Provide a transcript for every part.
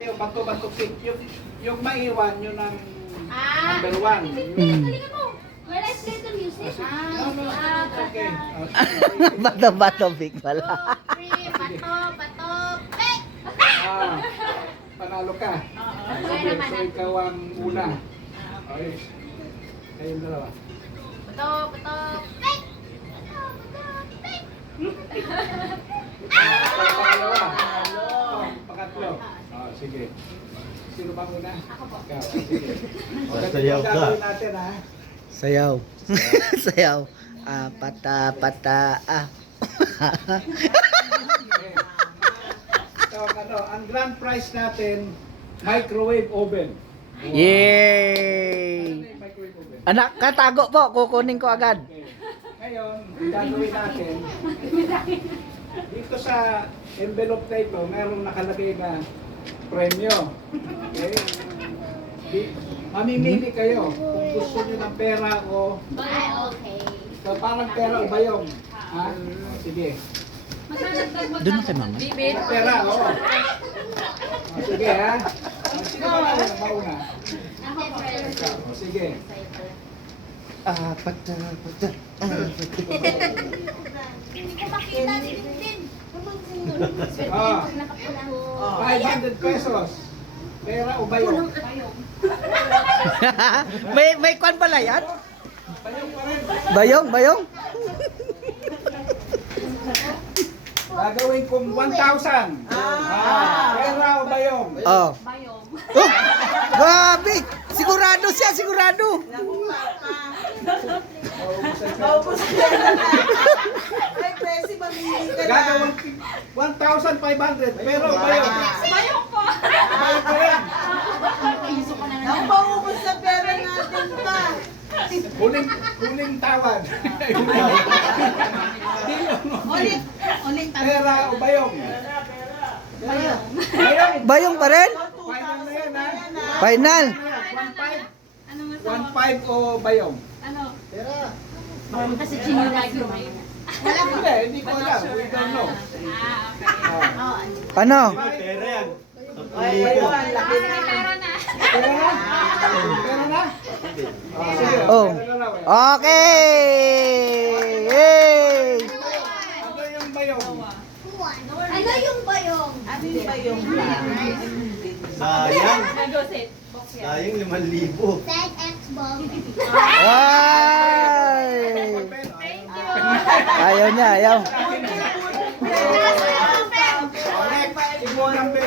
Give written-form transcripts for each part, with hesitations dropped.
Yung bato-bato cake, yung maiwan yun ng number one. Galingan mo. Wala is play the music. Okay. Bato-bato big pala. Bato, pick! Panalo ka. Sige, so ikaw ang una. Okay. Kayong dalawa. Bato, pick! Pick! Pangalawa. Pangatlo. Sige. Sino bang una? Ako po. Ikaw. Sige. Sayaw ka. Gagawin natin ha. Sayaw. Sayaw. Pata. Okay. So, ang grand prize natin, microwave oven. Yay! Ano yung microwave oven? Anak, katago po. Kukunin ko agad. Okay. Ngayon, ang gagawin natin, dito sa envelope na ito, merong nakalagay na premyo. Okay? Mamimili kayo kung gusto nyo ng pera o Okay. so, parang pera o bayong. Ha? Sige. Doon na kay mama. Pera, oo. Sige ha. Sino ba na mauna? Ako po. O, sige. Pata. Hindi ko makita si Tintin. Ah, Nakapula. 500 pesos. Pera o bayong? may kwan pala yan? Bayong pa rin. Bayong. Gagawin kong 1,000. Pera o bayong? Oh. Oh, grabe! Sigurado siya, sigurado! Ay, Presi, mamili ka na. Gagawin 1,500. Pera o bayong? Bayong po. Bayong pa rin. Ang paubos sa pera natin pa. Huling tawad. Ulit Pera o bayong? Bayong. Bayong. Bayong pa rin? Final na yan ha. Final! 1,500 o bayong? Ano? Pera. Kasi Chino lagi may. Hindi ko alam. We don't know. Okay. Ano? Ay, bayong. Laki na. May pera na. Pera na? Pera na? Sige. Oh. Pera na, eh. Okay! Yay! Ano yung bayong? Ano yung bayong? Ano yung bayong pa? Sayang. Nagosit. Sayang 5,000. Tag Xbox. Ay! Ayaw niya, ayaw. Ibo number.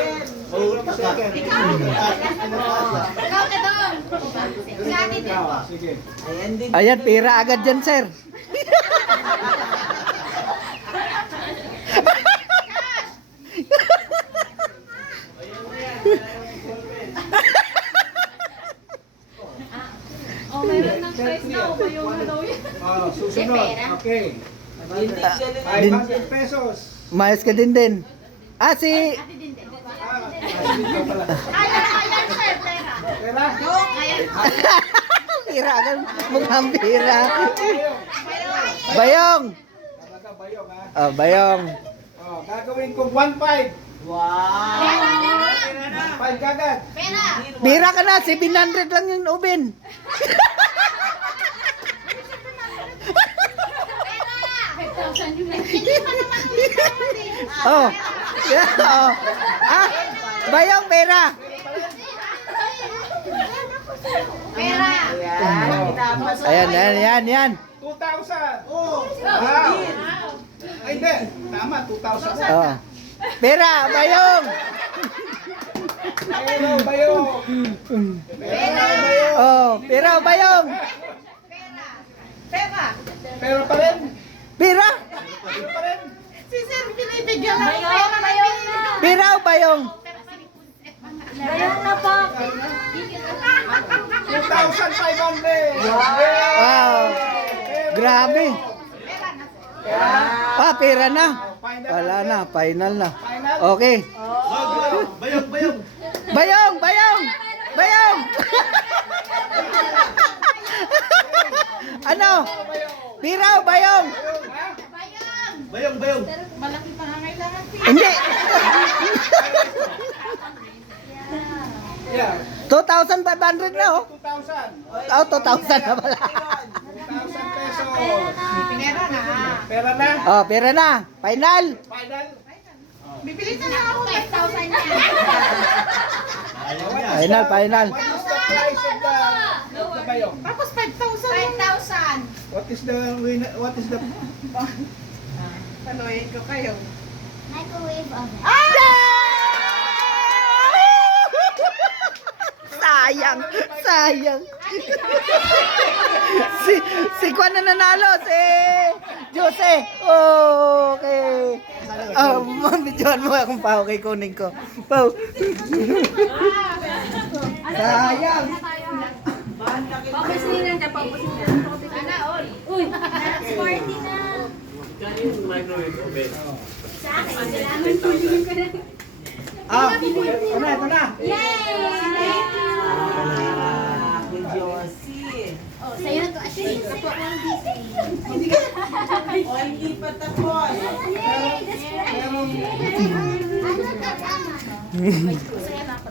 Oh, taka. Ikaw ka doon. Sa atin din po. Sige. Ayan din. Ayan, pira agad dyan, sir. Oh, meron ng price na. O bayong na daw yan. Susunod. Okay. Hindi galing. 500 pesos. Mayos ka din. Ah, si... Ate din din. Sige pala. Ayan, sir. Pera. Pera? Ayan. Pira agad. Mukhang pira. Bayong. Bayong! Talaga bayong ha. Oh, bayong. Gagawin kong 1,500. Wow. Pera na. 5 kagad. Pera. Pira ka na, 700 lang yung ubin. Pera. 5,000 yung lang. Hindi pa naman Oh. Yeah, oh. Ah, bayong, pera. Pera. Ayan. Pinapasok. Ayan. 2,000. Wow. Ay, hindi. Tama, 2,000. Oh. Pera, bayong. Hello, bayong. Pera, bayong. Oh, pera, bayong. Pera. Pero pa rin. Pira. Pero pa rin. Si Sir, binibigyan ng Bayong, pera. bayong na. Pira, bayong. Bayong na po. 2,500. Wow. Grabe. Ah, pera na. Wala na, final na. Okay. Bayong. Bayong. Ano? Pira o bayong? Bayong. Malaki pangangailangan. Hindi. Yeah. 2,500 na oh. 2,000. Oh, 2,000 na pala. 2,000 pesos. Pera na. Pera na. Oh, pera na. Final. Final. Bibili na lang ako. 5,000 yan. Sayang yan. Final, final. What is the price of the bayong? Tapos 5,000. 5,000. What is the Paluin ko kayo. Microwave oven. Sayang, sayang. Si Kwan na nanalo, si Jose. Oh, okay. Oh, mabidyohan mo akong pao kay kuning ko. Pao. Sayang. Papasinan ka, papasinan. Ana, all. Uy, sporty na. Sa akin, kailangan ko din ka na. Ah, ito na, ito na. Yay! Thank you! Josie. Oh, sa'yo na to. Ashley, sa po ang Hindi ka. O, hindi pa tapos. Yay! That's right! Ano ka, tama? Masaya na ako.